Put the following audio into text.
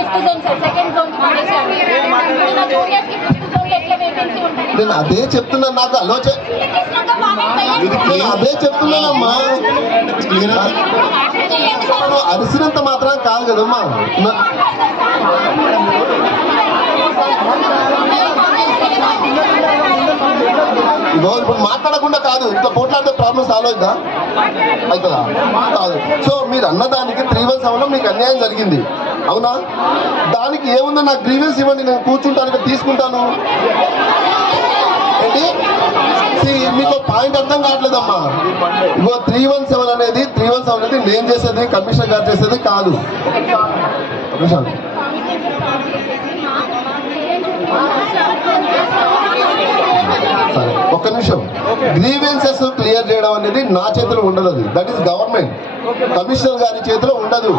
Fifth zone sir, second zone కి పడేశారు. నా జూనియర్స్ కి ఫిఫ్త్ జోన్ లో ఎట్లా వేకెన్సీ ఉంటుంది? నేను అదే చెప్తున్నాను, నాకు ఆలోచన నేను అదే చెప్తున్నానమ్మా. అరిసినంత మాత్రం కాదు కదమ్మా. ఇగో ఇప్పుడు మాట్లాడకుండా కాదు, ఇట్లా పోట్లాడితే ప్రాబ్లమ్ సాల్వ్ అవుతుందా? అవుతుందా? కాదు. సో మీరు అన్నదానికి 317లో మీకు అన్యాయం జరిగింది, అవునా? దానికి ఏముందో నాకు గ్రీవెన్స్ ఇవ్వండి, నేను కూర్చుంటాను, తీసుకుంటాను. ఏంటి మీకు పాయింట్ అర్థం కావట్లేదమ్మా. ఇగో 317 అనేది నేను చేసేది, కమిషనర్ గారు చేసేది కాదు. సరే ఒక్క నిమిషం. గ్రీవెన్సెస్ క్లియర్ చేయడం అనేది నా చేతిలో ఉండదు, దట్ ఈస్ గవర్నమెంట్, కమిషనర్ గారి చేతిలో ఉండదు.